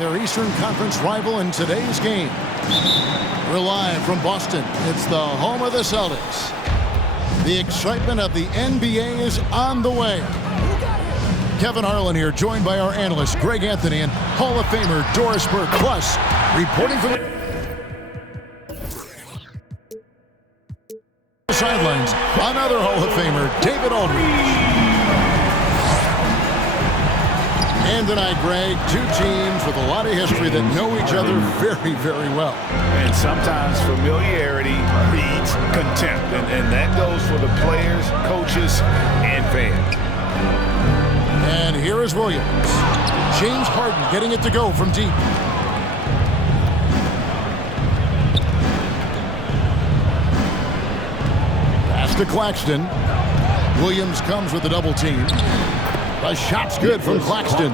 Their Eastern Conference rival in today's game. We're live from Boston. It's the home of the Celtics. The excitement of the NBA is on the way. Kevin Harlan here, joined by our analyst Greg Anthony and Hall of Famer Doris Burke. Plus, reporting from the sidelines, another Hall of Famer, David Aldridge. And tonight, Greg, two teams with a lot of history that know each other very, very well. And sometimes familiarity breeds contempt. And that goes for the players, coaches, and fans. And here is Williams. James Harden getting it to go from deep. Pass to Claxton. Williams comes with a double team. The shot's good from Claxton.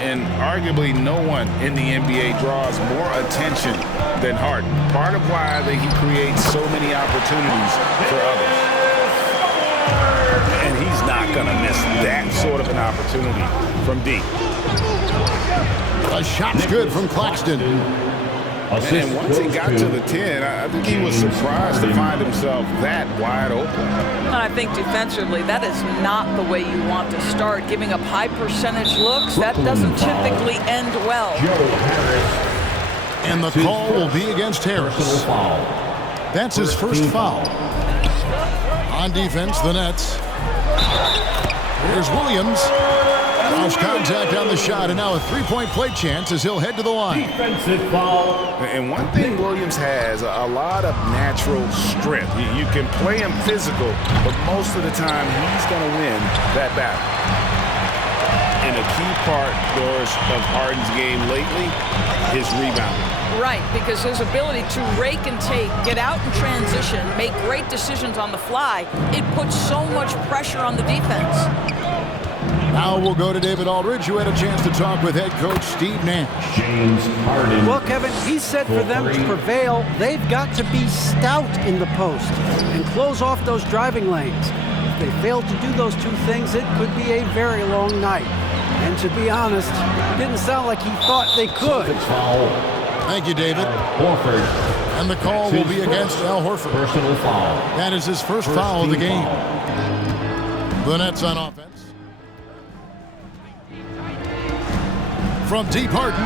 And arguably no one in the NBA draws more attention than Harden. Part of why he creates so many opportunities for others. And he's not going to miss that sort of an opportunity from deep. The shot's good from Claxton. And once he got to the 10, I think he was surprised to find himself that wide open. And I think defensively, that is not the way you want to start. Giving up high percentage looks, that doesn't typically end well. And the call will be against Harris. That's his first foul. On defense, the Nets. Here's Williams. Lost contact on the shot, and now a three-point play chance as he'll head to the line. Defensive foul. And one thing Williams has, a lot of natural strength. You can play him physical, but most of the time he's going to win that battle. And a key part, Doris, of Harden's game lately is rebounding. Right, because his ability to rake and take, get out in transition, make great decisions on the fly, it puts so much pressure on the defense. Now we'll go to David Aldridge, who had a chance to talk with head coach Steve Nash. James Harden. Well, Kevin, he said for them to prevail, they've got to be stout in the post and close off those driving lanes. If they fail to do those two things, it could be a very long night. And to be honest, it didn't sound like he thought they could. Thank you, David. Horford. And the call will be against Al Horford. Personal foul. That is his first foul of the game. The Nets on offense. From deep, Harden,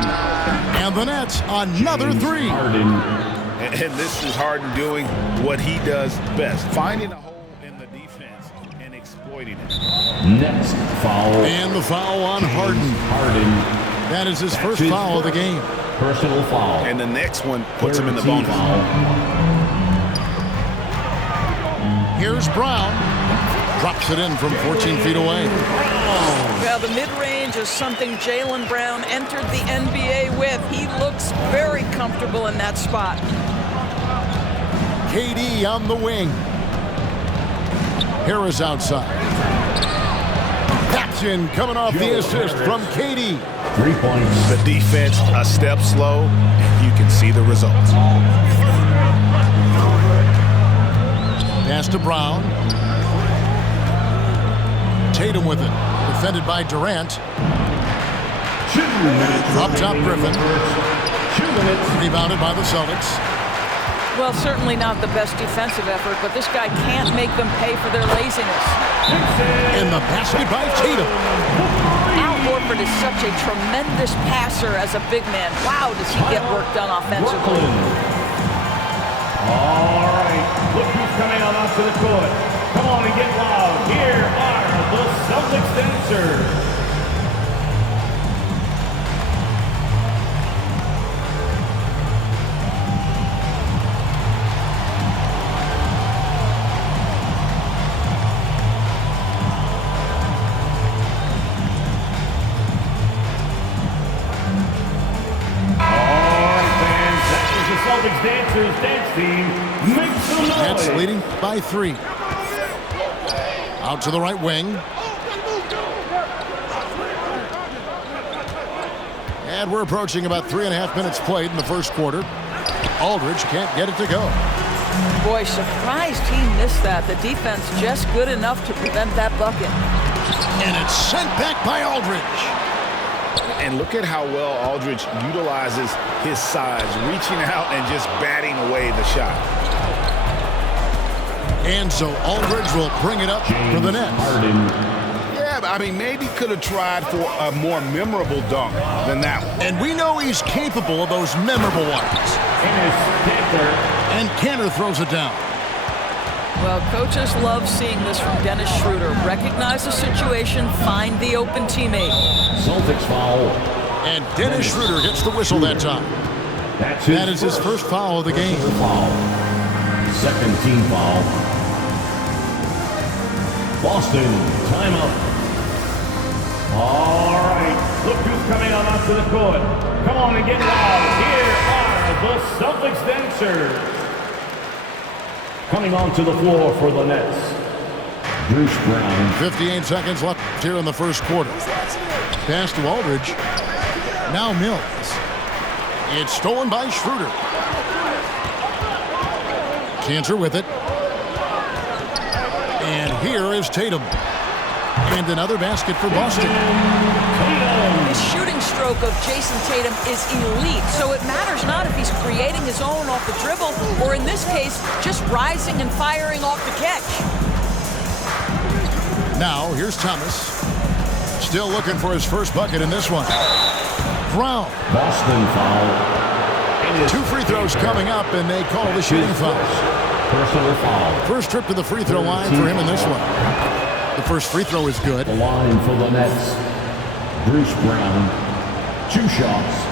and the Nets another three. And this is Harden doing what he does best, finding a hole in the defense and exploiting it. Next foul. And the foul on Harden. That is his first foul of the game. Personal foul. And the next one puts him in the bonus. Here's Brown. Drops it in from 14 feet away. Well, the mid-range is something Jaylen Brown entered the NBA with. He looks very comfortable in that spot. KD on the wing. Harris outside. Jackson coming off the assist from KD. 3 points. The defense a step slow. You can see the results. Pass to Brown. Tatum with it. Defended by Durant. Up top, Griffin. Rebounded by the Celtics. Well, certainly not the best defensive effort, but this guy can't make them pay for their laziness. In the basket by Tatum. Al Horford is such a tremendous passer as a big man. Wow, does he get work done offensively. All right, look who's coming on onto the court. Come on and get loud. Here are the Celtics dancers. Celtics dancers dance team. Make some noise. Nets leading by 3. Out to the right wing. And we're approaching about 3.5 minutes played in the first quarter. Aldridge can't get it to go. Boy, surprised he missed that. The defense just good enough to prevent that bucket. And it's sent back by Aldridge. And look at how well Aldridge utilizes his size, reaching out and just batting away the shot. And so Aldridge will bring it up for the Nets. Yeah, but I mean, maybe could have tried for a more memorable dunk than that one. And we know he's capable of those memorable ones. And Cantor throws it down. Well, coaches love seeing this from Dennis Schroeder. Recognize the situation, find the open teammate. Celtics foul. And Dennis Schroeder gets the whistle that time. That is his first foul of the game. Second team foul. Boston, timeout. All right, look who's coming on onto the court. Come on and get loud. Here are the Celtics dancers. Coming onto the floor for the Nets, Bruce Brown. 58 seconds left here in the first quarter. Pass to Aldridge. Now Mills. It's stolen by Schroeder. Cantor with it. And here is Tatum. And another basket for Boston. The shooting stroke of Jason Tatum is elite, so it matters not if he's creating his own off the dribble or, in this case, just rising and firing off the catch. Now, here's Thomas. Still looking for his first bucket in this one. Brown. Boston foul. 2 free throws coming up, and they call the shooting foul. Personal foul. First trip to the free throw line for him in this one. The first free throw is good. The line for the Nets, Bruce Brown. 2 shots.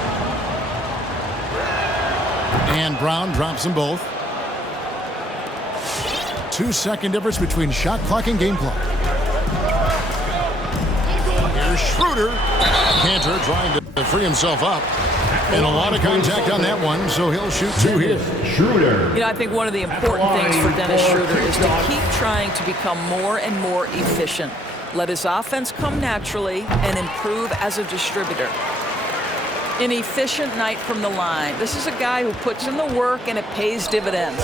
And Brown drops them both. 2-second difference between shot clock and game clock. Here's Schroeder. Cantor trying to free himself up. And a lot of contact on that one, so he'll shoot 2 here. Schroeder. You know, I think one of the important things for Dennis Schroeder is to keep trying to become more and more efficient. Let his offense come naturally and improve as a distributor. An efficient night from the line. This is a guy who puts in the work and it pays dividends.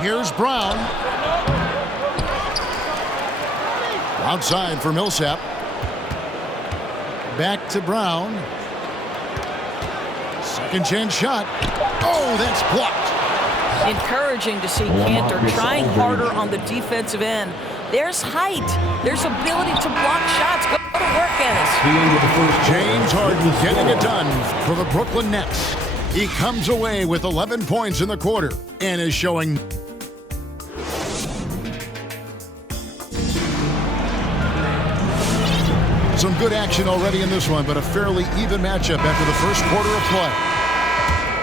Here's Brown. Outside for Millsap. Back to Brown. Second chance shot. Oh, that's blocked. Encouraging to see Cantor trying harder on the defensive end. There's height. There's ability to block shots. Go to work, Ennis. James Harden getting it done for the Brooklyn Nets. He comes away with 11 points in the quarter and is showing some good action already in this one, but a fairly even matchup after the first quarter of play.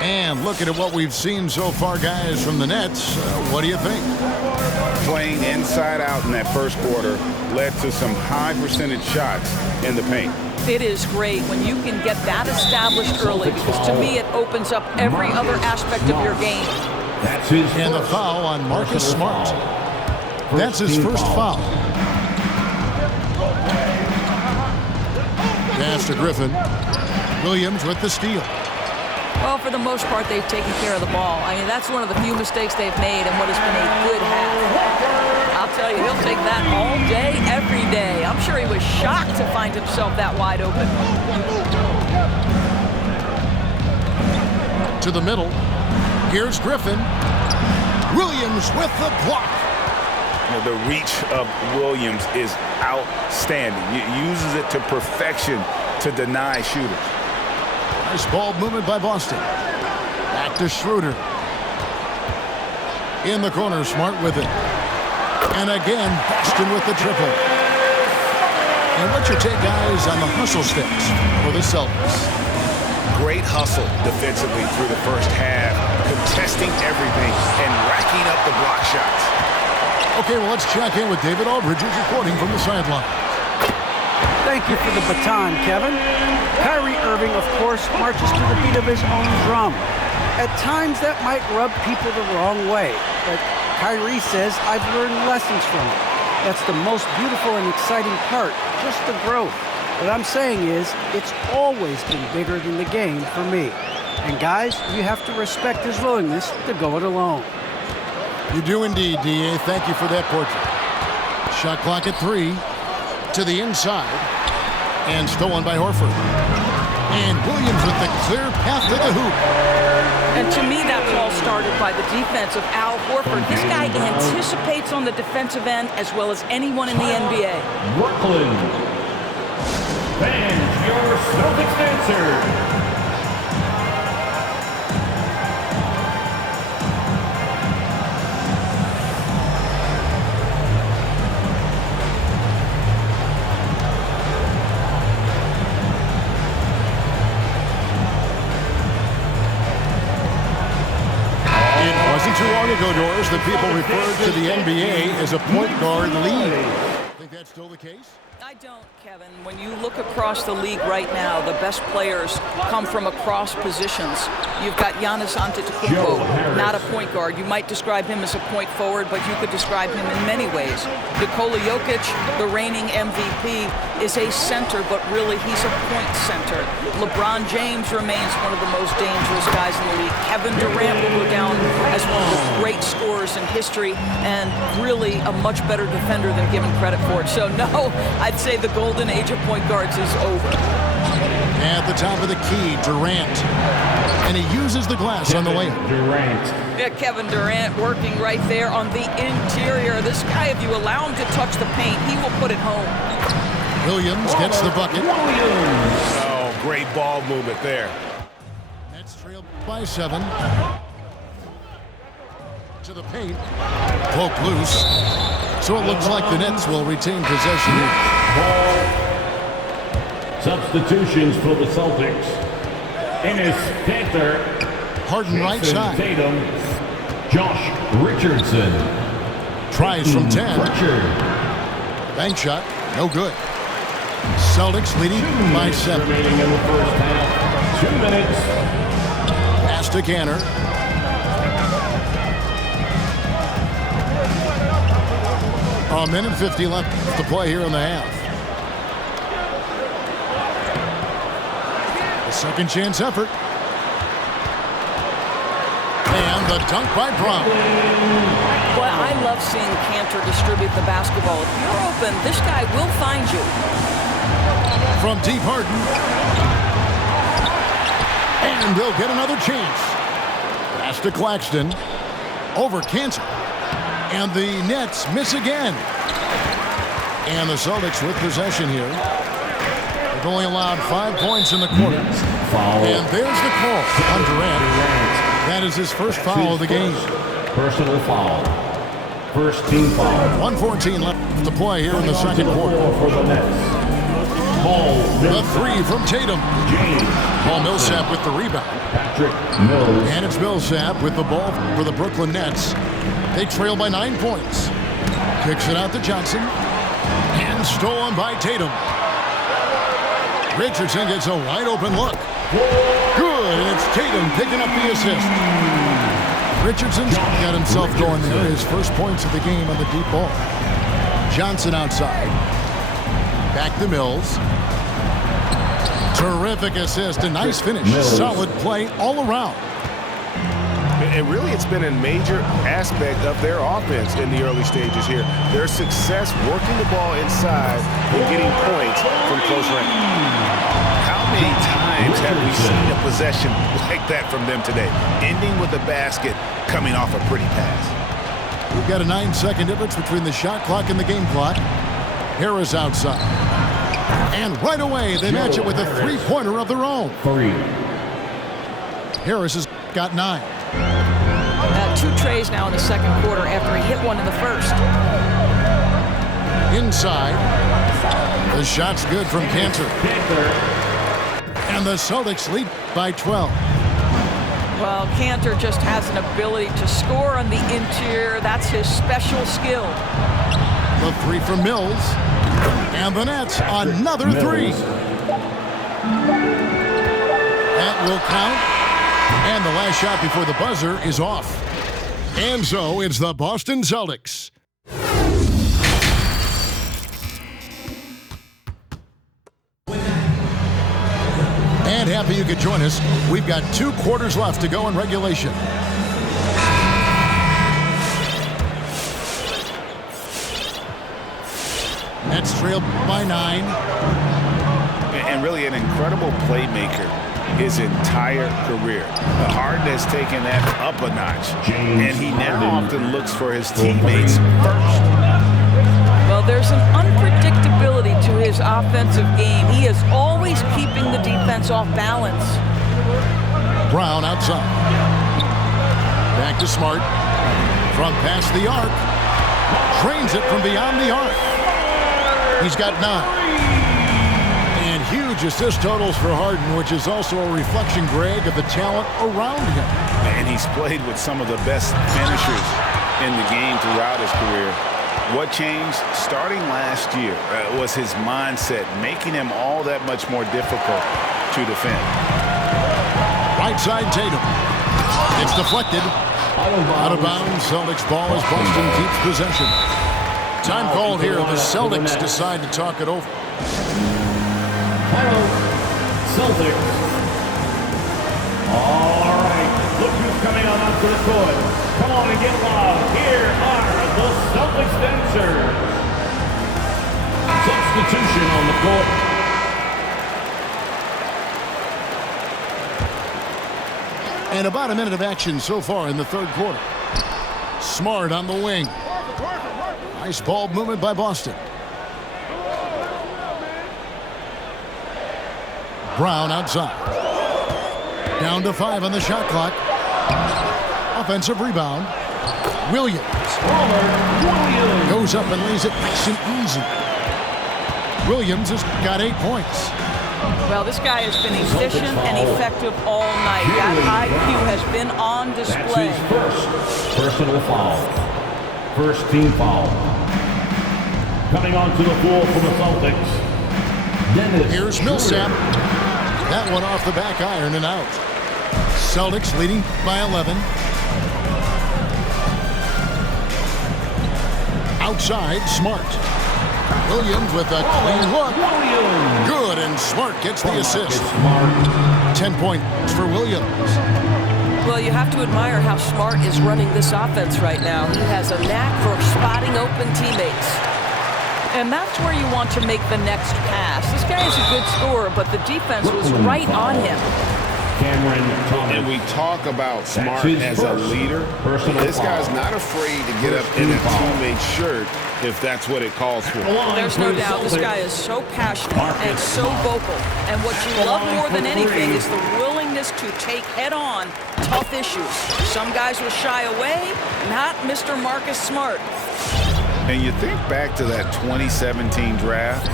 And looking at what we've seen so far, guys, from the Nets, what do you think? Playing inside out in that first quarter led to some high percentage shots in the paint. It is great when you can get that established early, because to me it opens up every other aspect of your game. And the foul on Marcus Smart. That's his first foul. Pass to Griffin. Williams with the steal. Well, for the most part, they've taken care of the ball. I mean, that's one of the few mistakes they've made in what has been a good half. I'll tell you, he'll take that all day, every day. I'm sure he was shocked to find himself that wide open. To the middle. Here's Griffin. Williams with the block. The reach of Williams is outstanding. He uses it to perfection to deny shooters. Nice ball movement by Boston. Back to Schroeder. In the corner, Smart with it. And again, Boston with the triple. And what's your take, guys, on the hustle sticks for the Celtics? Great hustle defensively through the first half, contesting everything and racking up the block shots. Okay, well, let's check in with David Aldridge, who's reporting from the sideline. Thank you for the baton, Kevin. Kyrie Irving, of course, marches to the beat of his own drum. At times, that might rub people the wrong way, but Kyrie says, I've learned lessons from it. That's the most beautiful and exciting part, just the growth. What I'm saying is, it's always been bigger than the game for me. And guys, you have to respect his willingness to go it alone. You do indeed, D.A. Thank you for that portrait. Shot clock at 3. To the inside. And stolen by Horford. And Williams with the clear path to the hoop. And to me, that all started by the defense of Al Horford. This guy anticipates on the defensive end as well as anyone in the NBA. Brooklyn. Fans, your Celtics answer. Too long ago, Doris, that people referred to the NBA as a point guard league. Think that's still the case? I don't, Kevin. When you look across the league right now, the best players come from across positions. You've got Giannis Antetokounmpo, not a point guard. You might describe him as a point forward, but you could describe him in many ways. Nikola Jokic, the reigning MVP, is a center, but really he's a point center. LeBron James remains one of the most dangerous guys in the league. Kevin Durant will go down as one of the great scorers in history and really a much better defender than given credit for it. So no, I'd say the golden age of point guards is over. At the top of the key, Durant. And he uses the glass on the layup. Durant. Yeah, Kevin Durant working right there on the interior. This guy, if you allow him to touch the paint, he will put it home. Williams gets the bucket. Oh, great ball movement there. Nets trailed by 7. To the paint. Poke loose. So it looks like the Nets will retain possession here. Substitutions for the Celtics. Enes Kanter. Harden right side. Tatum. Josh Richardson. Tries from 10. Pritchard. Bank shot. No good. Celtics leading by 7. Remaining in the first half. 2 minutes. Pass to Kanter. A minute 50 left to play here in the half. A second chance effort. And the dunk by Brown. Boy, I love seeing Kanter distribute the basketball. If you're open, this guy will find you. From deep, Harden. And they'll get another chance. Pass to Claxton. Over Kanter. And the Nets miss again. And the Celtics with possession here. They've only allowed 5 points in the quarter. And there's the call on Durant. That is his first foul of the game. Personal foul. First team foul. 1:14 left to play here in the second quarter. For the Nets. The 3 from Tatum. Paul Millsap with the rebound. Patrick Mills. And it's Millsap with the ball for the Brooklyn Nets. They trail by 9 points. Kicks it out to Johnson. And stolen by Tatum. Richardson gets a wide open look. Good, and it's Tatum picking up the assist. Richardson's got himself going there. His first points of the game on the deep ball. Johnson outside. Back to Mills. Terrific assist, a nice finish. Solid play all around. And really, it's been a major aspect of their offense in the early stages here. Their success working the ball inside and getting points from close range. How many times have we seen a possession like that from them today, ending with a basket coming off a pretty pass? We've got a 9-second difference between the shot clock and the game clock. Harris outside. And right away, they match it with a three-pointer of their own. 3. Harris has got 9. 2 trays now in the second quarter after he hit one in the first. Inside. The shot's good from Kanter. And the Celtics lead by 12. Well, Kanter just has an ability to score on the interior. That's his special skill. The 3 from Mills. And the Nets, another 3. That will count. And the last shot before the buzzer is off. And so it's the Boston Celtics. And happy you could join us. We've got 2 quarters left to go in regulation. Nets trail by 9. and really an incredible playmaker his entire career. Harden has taken that up a notch, and he now often looks for his teammates first. Well, there's an unpredictability to his offensive game. He is always keeping the defense off balance. Brown outside. Back to Smart. From past the arc. Drains it from beyond the arc. He's got 9. And huge assist totals for Harden, which is also a reflection, Greg, of the talent around him. And he's played with some of the best finishers in the game throughout his career. What changed starting last year was his mindset, making him all that much more difficult to defend. Right side Tatum. It's deflected. Out of bounds. Celtics ball as Boston keeps possession. Time called here. The Celtics decide to talk it over. Celtics. All right. Look who's coming on onto the court. Come on and get loud. Here are the Celtics dancers. Substitution on the court. And about a minute of action so far in the third quarter. Smart on the wing. Nice ball movement by Boston. Brown outside. Down to 5 on the shot clock. Offensive rebound. Williams. Goes up and lays it nice and easy. Williams has got 8 points. Well, this guy has been efficient and effective all night. That IQ has been on display. That's his first personal foul. First team foul. Coming onto the floor for the Celtics. Here's Millsap. That one off the back iron and out. Celtics leading by 11. Outside, Smart. Williams with a clean look. Good, and Smart gets the assist. 10 points for Williams. Well, you have to admire how Smart is running this offense right now. He has a knack for spotting open teammates. And that's where you want to make the next pass. This guy is a good scorer, but the defense was right on him. And we talk about Smart as a leader. This guy's not afraid to get up in a teammate's shirt if that's what it calls for. There's no doubt this guy is so passionate and so vocal. And what you love more than anything is the willingness to take head-on tough issues. Some guys will shy away, not Mr. Marcus Smart. And you think back to that 2017 draft,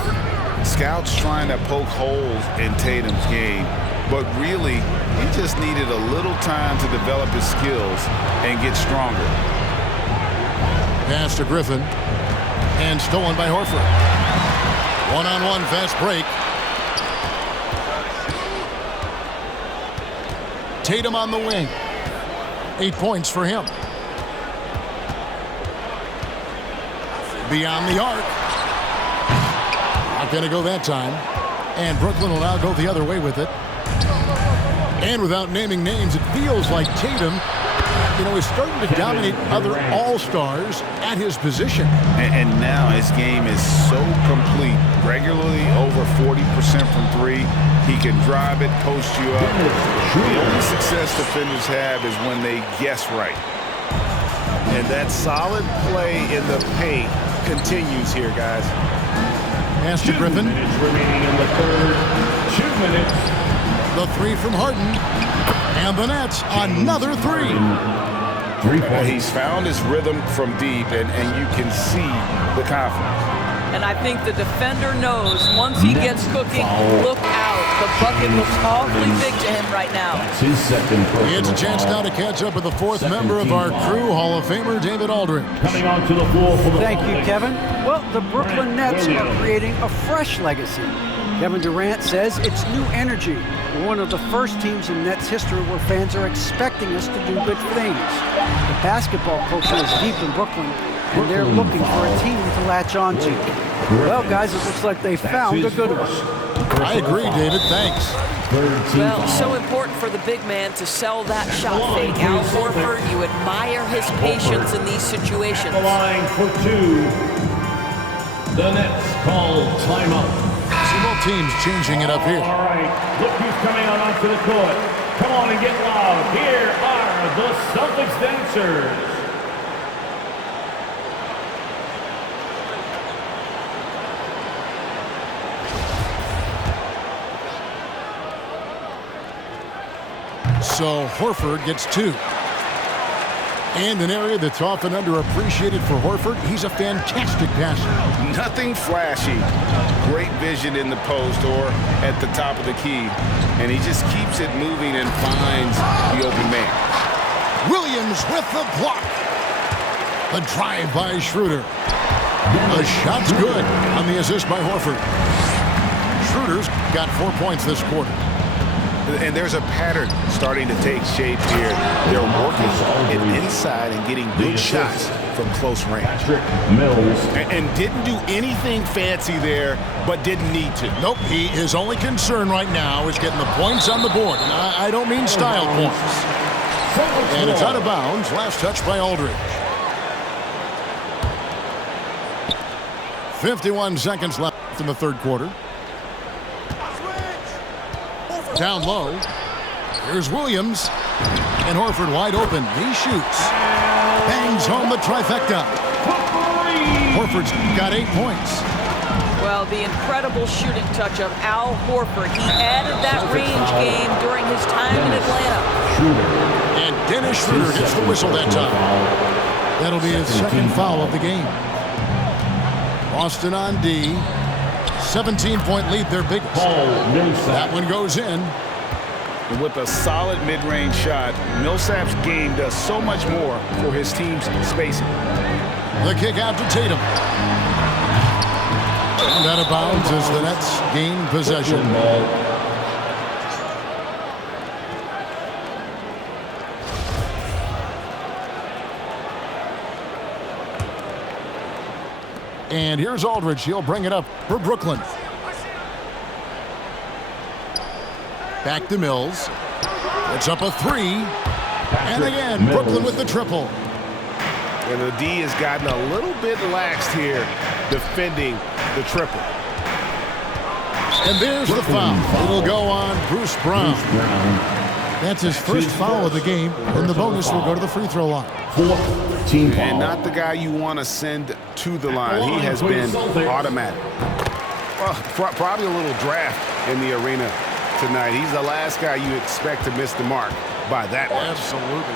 scouts trying to poke holes in Tatum's game, but really, he just needed a little time to develop his skills and get stronger. Pass to Griffin, and stolen by Horford. One-on-one fast break. Tatum on the wing. 8 points for him. Beyond the arc. Not going to go that time. And Brooklyn will now go the other way with it. And without naming names, it feels like Tatum, is starting to dominate other all-stars at his position. And now his game is so complete. Regularly over 40% from 3. He can drive it, post you up. The only success defenders have is when they guess right. And that solid play in the paint continues here, guys. Pass to Griffin. 2 minutes remaining in the third. 2 minutes. The 3 from Harden. And the Nets, another 3. He's found his rhythm from deep, and you can see the confidence. And I think the defender knows once he gets cooking, look out. The bucket looks awfully big to him right now. He has a chance now to catch up with the 4th member of our crew, Hall of Famer David Aldridge. Coming onto the floor for the Thank you, Kevin. Well, the Brooklyn Nets are creating a fresh legacy. Kevin Durant says it's new energy. We're one of the first teams in Nets history where fans are expecting us to do good things. The basketball culture is deep in Brooklyn, and they're looking for a team to latch on to. Well, guys, it looks like they found a good one. I agree, David. Thanks. Well, so important for the big man to sell that shot fake. Al Horford, you admire his patience in these situations. The line for 2. The Nets call timeout. Both teams changing it up here. All right, look who's coming out onto the court. Come on and get loud. Here are the Celtics dancers. So Horford gets 2. And an area that's often underappreciated for Horford, he's a fantastic passer. Nothing flashy. Great vision in the post or at the top of the key. And he just keeps it moving and finds the open man. Williams with the block. The drive by Schroeder. The shot's good on the assist by Horford. Schroeder's got 4 points this quarter. And there's a pattern starting to take shape here. They're working it inside and getting good shots from close range. And didn't do anything fancy there, but didn't need to. Nope, his only concern right now is getting the points on the board. And I don't mean style points. And it's out of bounds. Last touch by Aldridge. 51 seconds left in the third quarter. Down low. Here's Williams. And Horford wide open. He shoots. Bangs home the trifecta. Horford's got 8 points. Well, the incredible shooting touch of Al Horford. He added that range game during his time in Atlanta. And Dennis Schroeder gets the whistle that time. That'll be his second foul of the game. Boston on D. 17-point lead, their biggest. That one goes in. With a solid mid-range shot, Millsap's game does so much more for his team's spacing. The kick out to Tatum. And out of bounds as the Nets gain possession. And here's Aldridge. He'll bring it up for Brooklyn. Back to Mills. It's up a 3. And again, Brooklyn with the triple. And the D has gotten a little bit laxed here defending the triple. And there's the foul. It'll go on Bruce Brown. That's his first foul of the game, and the bonus will go to the free throw line. And not the guy you want to send to the line. He has been automatic. Well, probably a little draft in the arena tonight. He's the last guy you expect to miss the mark by that much. Absolutely.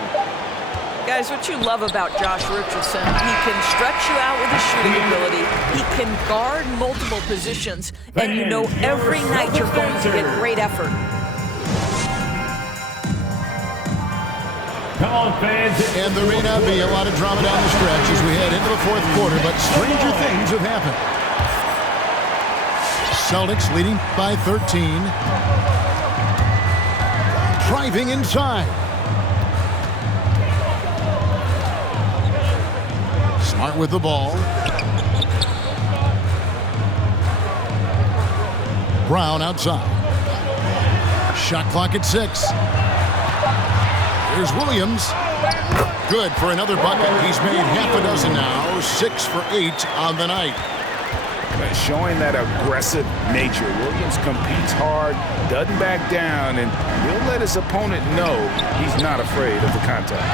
Guys, what you love about Josh Richardson, he can stretch you out with his shooting ability. He can guard multiple positions, and you know every night you're going to get great effort. Come on, fans. And there may not be a lot of drama down the stretch as we head into the fourth quarter, but stranger things have happened. Celtics leading by 13. Driving inside. Smart with the ball. Brown outside. Shot clock at 6. Here's Williams. Good for another bucket. He's made half a dozen now. 6 for 8 on the night. Showing that aggressive nature. Williams competes hard, doesn't back down, and he'll let his opponent know he's not afraid of the contact.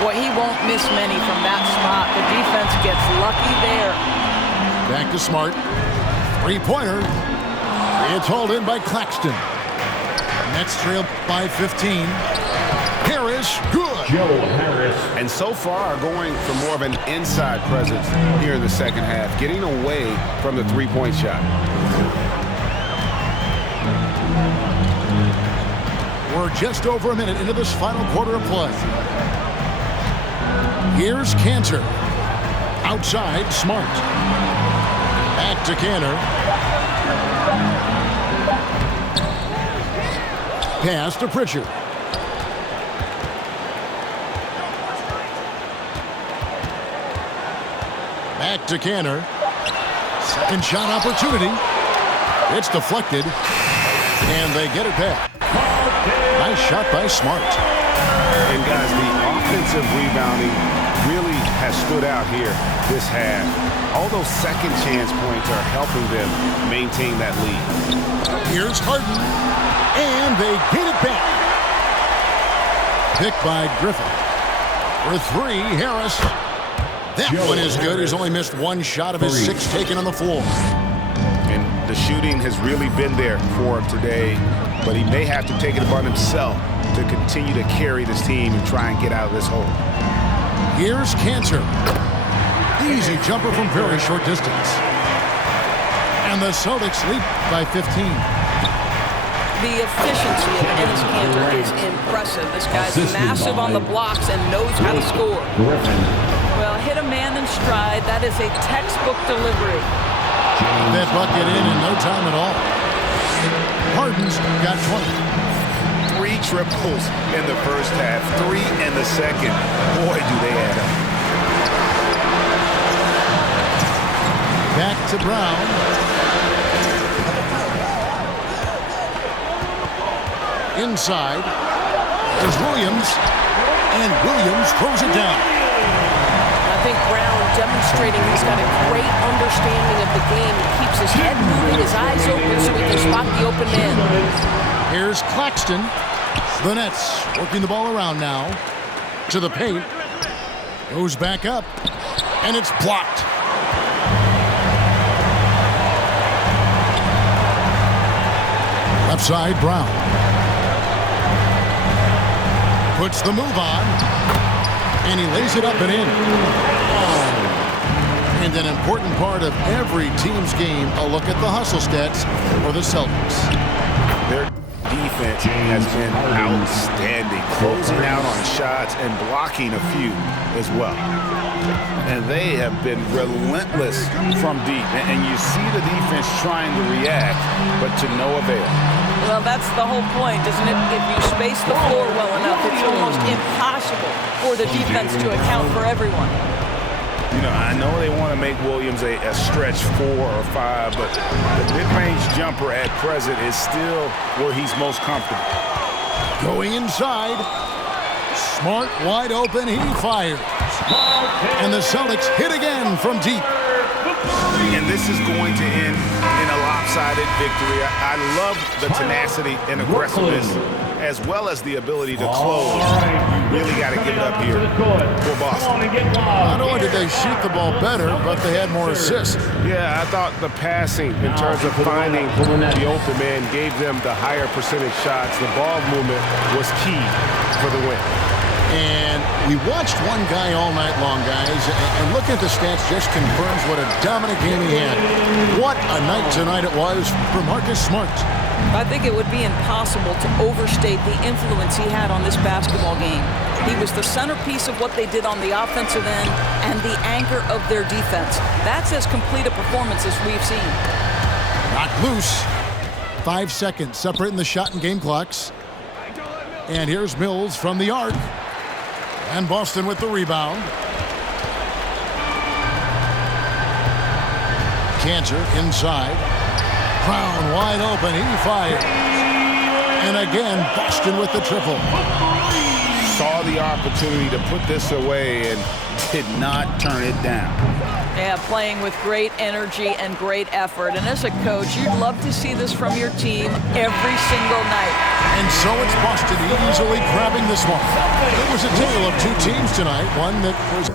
Boy, he won't miss many from that spot. The defense gets lucky there. Back to Smart. Three-pointer. It's hauled in by Claxton. Nets trail by 15. Harris, good. Joe Harris. And so far going for more of an inside presence here in the second half, getting away from the three-point shot. We're just over a minute into this final quarter of play. Here's Cantor. Outside, Smart. Back to Cantor. Pass to Pritchard. Back to Cantor. Second shot opportunity. It's deflected. And they get it back. Nice shot by Smart. And guys, the offensive rebounding really has stood out here this half. All those second chance points are helping them maintain that lead. Here's Harden, and they get it back. Picked by Griffin. For three, Harris. That one is good. He's only missed one shot of his 6 taken on the floor. And the shooting has really been there for him today, but he may have to take it upon himself to continue to carry this team and try and get out of this hole. Here's Cantor. Easy jumper from very short distance. And the Celtics lead by 15. The efficiency of Enes Kanter is impressive. This guy's massive on the blocks and knows how to score. Well, hit a man in stride. That is a textbook delivery. That bucket in no time at all. Harden's got 20. 3 triples in the first half, 3 in the second. Boy, do they add up. Back to Brown. Inside is Williams, and Williams throws it down. I think Brown demonstrating he's got a great understanding of the game. He keeps his head moving, his eyes open so he can spot the open man. Here's Claxton. The Nets working the ball around now to the paint. Goes back up, and it's blocked. Left side, Brown. Puts the move on, and he lays it up and in. And an important part of every team's game, a look at the hustle stats for the Celtics. Their defense has been outstanding, closing out on shots and blocking a few as well. And they have been relentless from deep. And you see the defense trying to react, but to no avail. Well, that's the whole point, isn't it? If you space the floor well enough, it's almost impossible for the defense to account for everyone. You know, I know they want to make Williams a stretch 4 or 5, but the mid-range jumper at present is still where he's most comfortable. Going inside. Smart, wide open, he fires. And the Celtics hit again from deep. And this is going to end in a lopsided victory. I love the tenacity and aggressiveness, as well as the ability to close. You really got to give it up here for Boston. Not only did they shoot the ball better, but they had more assists. Yeah, I thought the passing in terms of finding the open man gave them the higher percentage shots. The ball movement was key for the win. And we watched one guy all night long, guys, and looking at the stats just confirms what a dominant game he had. What a night tonight it was for Marcus Smart. I think it would be impossible to overstate the influence he had on this basketball game. He was the centerpiece of what they did on the offensive end and the anchor of their defense. That's as complete a performance as we've seen. Knocked loose. 5 seconds separating the shot and game clocks. And here's Mills from the arc. And Boston with the rebound. Cantor inside. Brown wide open. He fires. And again, Boston with the triple. Saw the opportunity to put this away and did not turn it down. Yeah, playing with great energy and great effort. And as a coach, you'd love to see this from your team every single night. And so it's Boston easily grabbing this one. It was a tale of 2 teams tonight. One that was